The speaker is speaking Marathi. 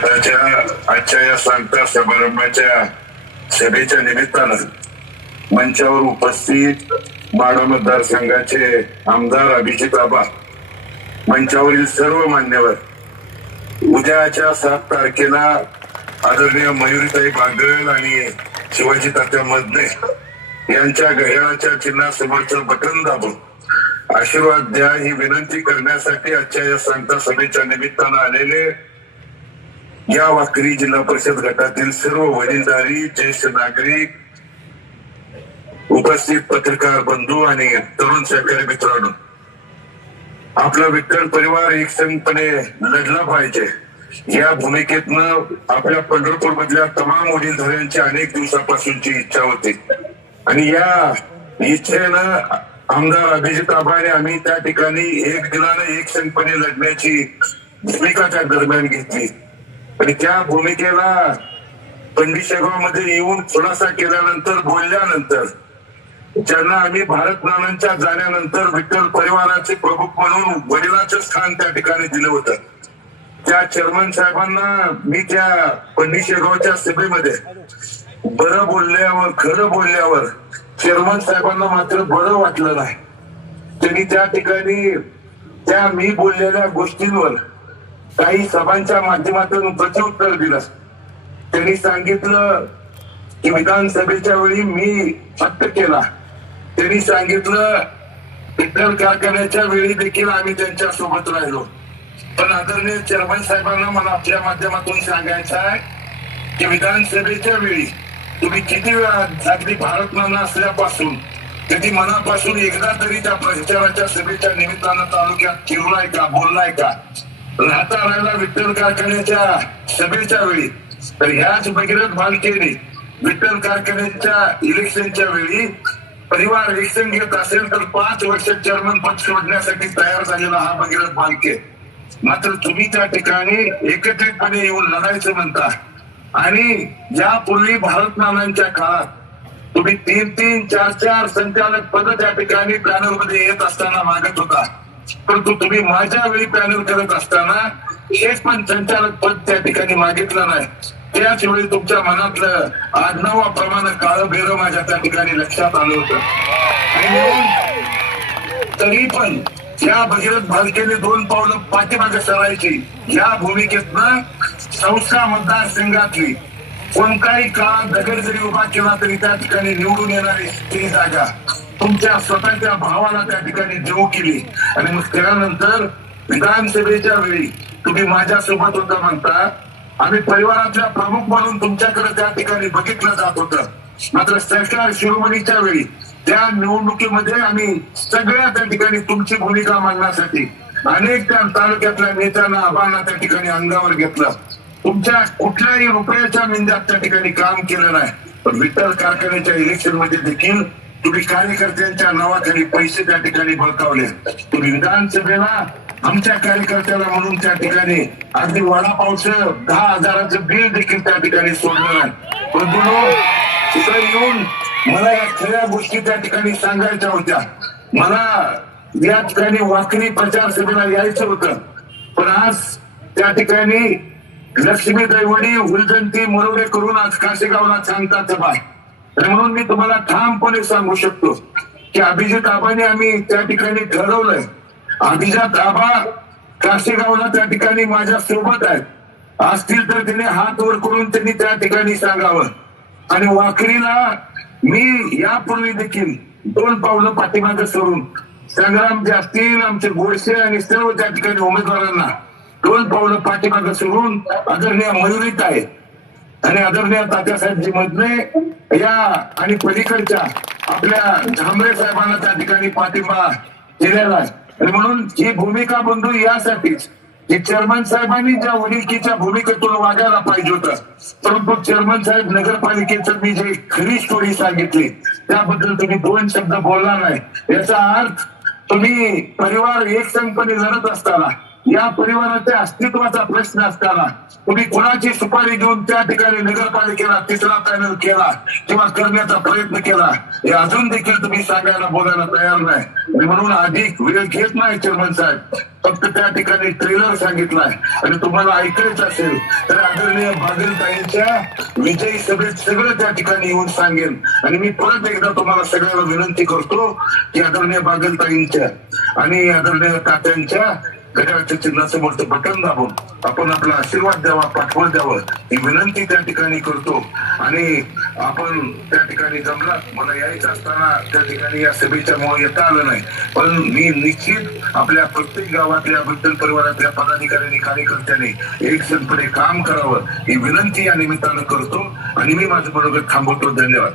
त्याच्या आजच्या या सांगता समारंभाच्या सभेच्या निमित्तानं मंचावर उपस्थित माडा मतदारसंघाचे आमदार अभिजित आबा मंचावरील सर्व मान्यवर उद्याच्या सात तारखेला आदरणीय मयुरीताई बागल आणि शिवाजी तात्या मधले यांच्या घड्याळाच्या चिन्हासमोरचं बटन दाबून आशीर्वाद द्या ही विनंती करण्यासाठी आजच्या या सांगता सभेच्या निमित्तानं आलेले या वाकरी जिल्हा परिषद गटातील सर्व वडीलधारी ज्येष्ठ नागरिक उपस्थित पत्रकार बंधू आणि तरुण सहकारी मित्रांनो आपला विठ्ठल परिवार एकसंघपणे लढला पाहिजे. या भूमिकेतनं आपल्या पंढरपूर मधल्या तमाम वडीलधाऱ्यांची अनेक दिवसापासूनची इच्छा होती. आणि या इच्छेनं आमदार अभिजित आबाने आम्ही त्या ठिकाणी एक दिलानं एक संघपणे लढण्याची भूमिका त्या दरम्यान घेतली. आणि त्या भूमिकेला पंडित मध्ये येऊन खुलासा केल्यानंतर बोलल्यानंतर ज्यांना आम्ही भारत नानांच्या जाण्यानंतर विठ्ठल परिवाराचे प्रमुख म्हणून वडिलाचं स्थान त्या ठिकाणी दिलं होतं. त्या चेअरमन साहेबांना मी त्या पंडित शेगावच्या सभेमध्ये बरं बोलल्यावर खरं बोलल्यावर चेअरमन साहेबांना मात्र बरं वाटलं नाही. त्यांनी त्या ठिकाणी त्या मी बोललेल्या गोष्टींवर काही सभांच्या माध्यमातून प्रत्युत्तर दिलं. त्यांनी सांगितलं की विधानसभेच्या वेळी मी हट्ट केला. त्यांनी सांगितलं विठ्ठल कारखान्याच्या वेळी देखील आम्ही त्यांच्यासोबत राहिलो. पण आदरणीय चेअरमन साहेबांना मला आपल्या माध्यमातून सांगायचं आहे की विधानसभेच्या वेळी तुम्ही किती वेळा अगदी भारत नाना असल्यापासून कधी मनापासून एकदा तरी त्या प्रचाराच्या सभेच्या निमित्तानं तालुक्यात फिरलाय का बोललाय का? राहता राहिला विठ्ठल कारखान्याच्या सभेच्या वेळी तर ह्याच भगीरथ मालकेने विठ्ठल कारखान्याच्या इलेक्शनच्या वेळी परिवार इलेक्शन घेत असेल तर पाच वर्ष चेअरमन पद सोडण्यासाठी तयार झालेला हा भगीरथ मालके मात्र तुम्ही त्या ठिकाणी एकत्रितपणे येऊन लढायचं म्हणता. आणि यापूर्वी भारत नानांच्या काळात तुम्ही तीन तीन चार चार संचालक पद त्या ठिकाणी पॅनलमध्ये येत असताना मागत होता. परंतु तुम्ही माझ्या वेळी पॅनल करत असताना एक पण संचालक पद त्या ठिकाणी मागितलं नाही. त्याच वेळी तुमच्या मनातलं आडनावाप्रमाणे काळ बेर माझ्या त्या ठिकाणी लक्षात आलं होत. तरी पण या भगीरथ भालकेने दोन पावलं पाठीमागे सरायची. या भूमिकेतनं संस्था मतदारसंघातली कोणताही काळ दगड जरी उभा केला तरी त्या ठिकाणी निवडून येणारी ती जागा तुमच्या स्वतःच्या भावाला त्या ठिकाणी देऊ केली. आणि मग त्यानंतर विधानसभेच्या वेळी तुम्ही माझ्या सोबत होता म्हणता आम्ही परिवारातल्या प्रमुख म्हणून तुमच्याकडे त्या ठिकाणी बघितलं जात होतं. मात्र सरकार शिरोमणीच्या वेळी त्या निवडणुकीमध्ये आम्ही सगळ्या त्या ठिकाणी तुमची भूमिका मांडण्यासाठी अनेक त्या तालुक्यातल्या नेत्यांना आव्हाना त्या ठिकाणी अंगावर घेतलं. तुमच्या कुठल्याही रुपयाच्या निंदात त्या ठिकाणी काम केलं नाही. पण विठ्ठल कारखान्याच्या इलेक्शनमध्ये देखील तुम्ही कार्यकर्त्यांच्या नावाखाली पैसे त्या ठिकाणी बळकावले. तुम्ही विधानसभेला आमच्या कार्यकर्त्याला म्हणून त्या ठिकाणी अगदी वडापावचं दहा हजाराचं बिल देखील त्या ठिकाणी सोडलं नाही. परंतु तिकडे येऊन मला या खऱ्या गोष्टी त्या ठिकाणी सांगायच्या होत्या. मला या ठिकाणी वाकणी प्रचार सभेला यायचं होतं. पण आज त्या ठिकाणी लक्ष्मी दैवडी हुलजंती मरोडे करून आज काशेगावला सांगतात सभा तर म्हणून मी तुम्हाला ठामपणे सांगू शकतो की अभिजित आबाने आम्ही त्या ठिकाणी ठरवलंय. अभिजात आबा काशेगावला त्या ठिकाणी माझ्या सोबत आहेत. असतील तर तिने हात वर करून त्यांनी त्या ठिकाणी सांगावं. आणि वाकरीला मी यापूर्वी देखील दोन पावलं पाठीमागे सोडून संग्राम जे असतील आमचे गोडसे आणि सर्व त्या ठिकाणी उमेदवारांना दोन पावलं पाठीमागं सोडून आदरणीय मयुरीत आहेत. आणि आदरणीय तात्यासाहेबजी मधले या आणि पलीकडच्या आपल्या झांबरे साहेबांना त्या ठिकाणी पाठिंबा दिलेला आहे. म्हणून ही भूमिका बंधू यासाठीच की चेअरमन साहेबांनी ज्या वडिलकीच्या भूमिकेतून वागायला पाहिजे होतं परंतु चेअरमन साहेब नगरपालिकेचं मी जे खरी स्टोरी सांगितली त्याबद्दल तुम्ही दोन शब्द बोलला नाही याचा अर्थ तुम्ही परिवार एक संघपणे लढत असताना या परिवाराच्या अस्तित्वाचा प्रश्न असताना तुम्ही कुणाची सुपारी घेऊन त्या ठिकाणी नगरपालिकेला तिसरा पॅनल केला किंवा करण्याचा प्रयत्न केला हे अजून देखील तुम्ही सांगायला बोलायला तयार नाही. आणि म्हणून अधिक वेळ घेत नाही चेअरमन साहेब. फक्त त्या ठिकाणी ट्रेलर सांगितलाय आणि तुम्हाला ऐकायचं असेल तर आदरणीय बागलताईंच्या विजयी सभेत सगळं त्या ठिकाणी येऊन सांगेन. आणि मी परत एकदा तुम्हाला सगळ्यांना विनंती करतो की आदरणीय बागलताईंच्या आणि आदरणीय तात्यांच्या घड्याळच्या चिन्हासमोरचं बटन दाबून आपण आपला आशीर्वाद द्यावा पाठबळ द्यावं ही विनंती त्या ठिकाणी करतो. आणि आपण त्या ठिकाणी जमलात मला यायचं असताना त्या ठिकाणी या सभेच्या मुळे येता आलं नाही. पण मी निश्चित आपल्या प्रत्येक गावातल्या विठ्ठल परिवारातल्या पदाधिकाऱ्यांनी कार्यकर्त्यांनी एक संपणे काम करावं ही विनंती या निमित्तानं करतो. आणि मी माझं बरोबर थांबवतो. धन्यवाद.